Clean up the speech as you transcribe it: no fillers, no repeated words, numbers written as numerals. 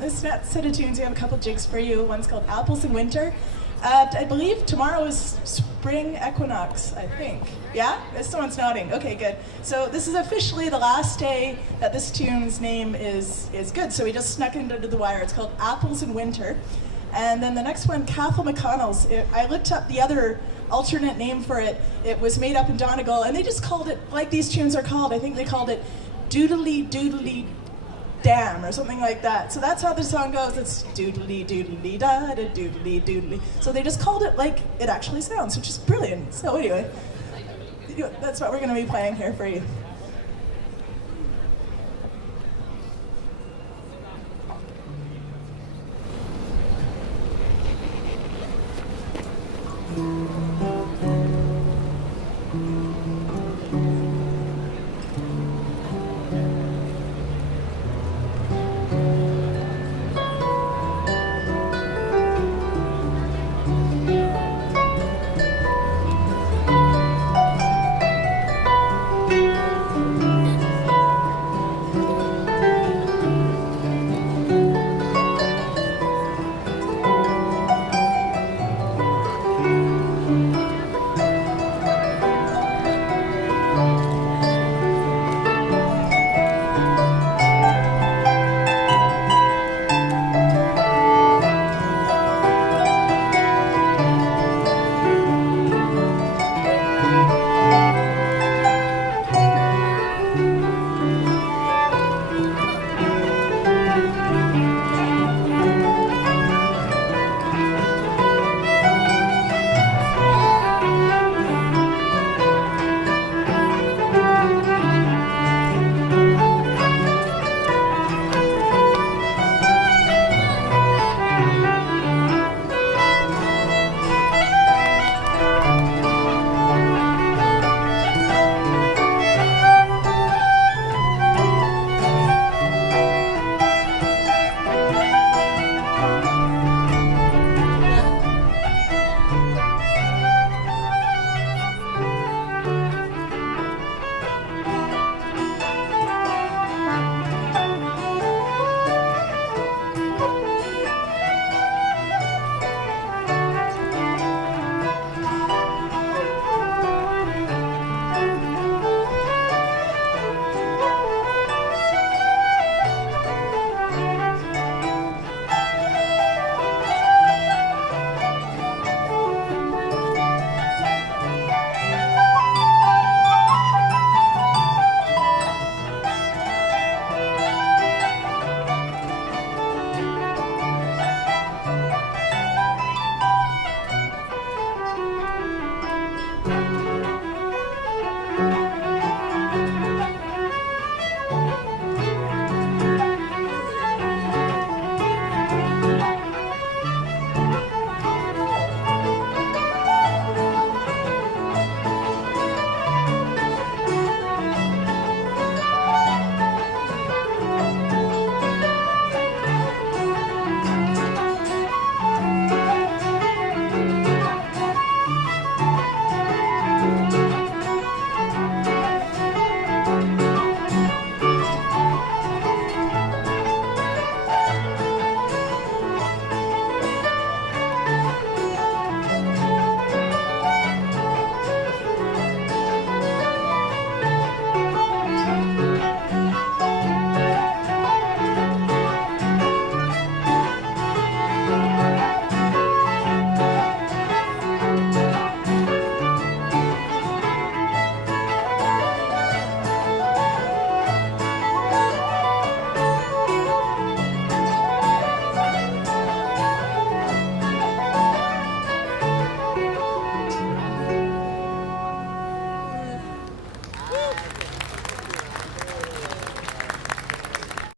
This next set of tunes, we have a couple jigs for you. One's called Apples in Winter. I believe tomorrow is spring equinox, I think. Yeah? Someone's nodding. Okay, good. So this is officially the last day that this tune's name is good. So we just snuck it under the wire. It's called Apples in Winter. And then the next one, Cathal McConnell's. I looked up the other alternate name for it. It was made up in Donegal, and they just called it, like these tunes are called, I think they called it Doodly Doodly Damn or something like that. So that's how the song goes. It's doodly doodly da da doodly doodly. So they just called it like it actually sounds, which is brilliant. So anyway, that's what we're going to be playing here for you.